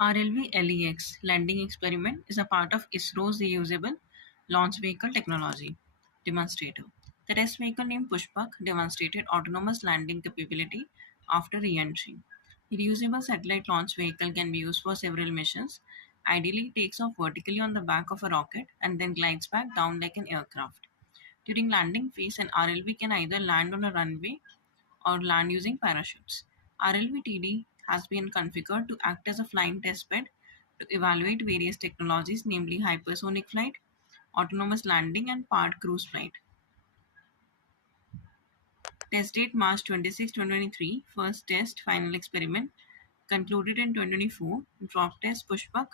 RLV-LEX landing experiment is a part of ISRO's reusable launch vehicle technology demonstrator. The test vehicle named Pushpak demonstrated autonomous landing capability after re-entry. The reusable satellite launch vehicle can be used for several missions. Ideally, it takes off vertically on the back of a rocket and then glides back down like an aircraft. During landing phase, an RLV can either land on a runway or land using parachutes. RLV-TD has been configured to act as a flying testbed to evaluate various technologies, namely hypersonic flight, autonomous landing, and part cruise flight. Test date March 26, 2023. First test final experiment concluded in 2024. Drop test Pushpak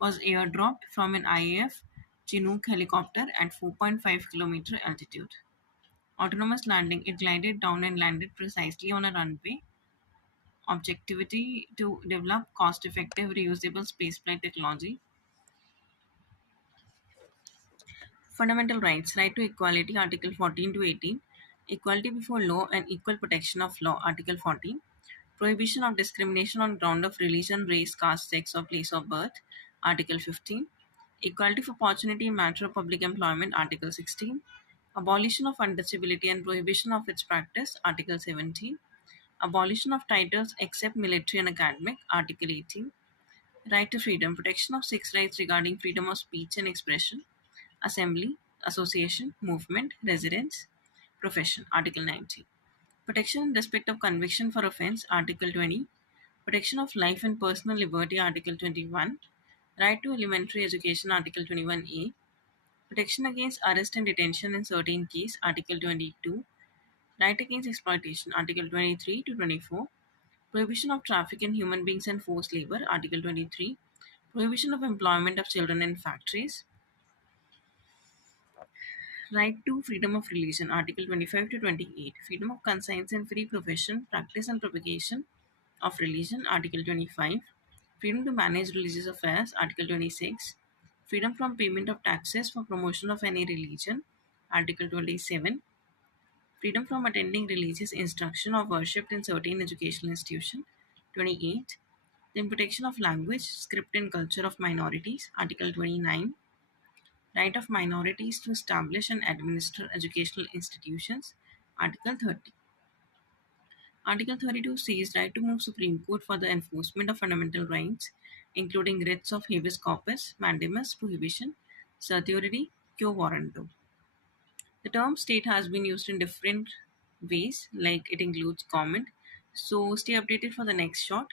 was airdropped from an IAF Chinook helicopter at 4.5 km altitude. Autonomous landing, it glided down and landed precisely on a runway. Objectivity to develop cost-effective reusable spaceflight technology. Fundamental rights: right to equality, Article 14 to 18. Equality before law and equal protection of law, Article 14. Prohibition of discrimination on ground of religion, race, caste, sex, or place of birth, Article 15. Equality of opportunity in matter of public employment, Article 16. Abolition of untouchability and prohibition of its practice, Article 17. Abolition of titles except military and academic, Article 18. Right to freedom, protection of six rights regarding freedom of speech and expression, assembly, association, movement, residence, profession, Article 19. Protection in respect of conviction for offence, Article 20. Protection of life and personal liberty, Article 21. Right to elementary education, Article 21A. Protection against arrest and detention in certain cases, Article 22. Right against exploitation, Article 23 to 24. Prohibition of traffic in human beings and forced labor, Article 23. Prohibition of employment of children in factories. Right to freedom of religion, Article 25 to 28. Freedom of conscience and free profession, practice and propagation of religion, Article 25. Freedom to manage religious affairs, Article 26. Freedom from payment of taxes for promotion of any religion, Article 27. Freedom from attending religious instruction or worship in certain educational institution, 28. Then protection of language, script and culture of minorities, Article 29. Right of minorities to establish and administer educational institutions, Article 30. Article 32 says right to move Supreme Court for the enforcement of fundamental rights, including writs of habeas corpus, mandamus, prohibition, certiorari, quo warranto. The term state has been used in different ways, like it includes government. So stay updated for the next shot.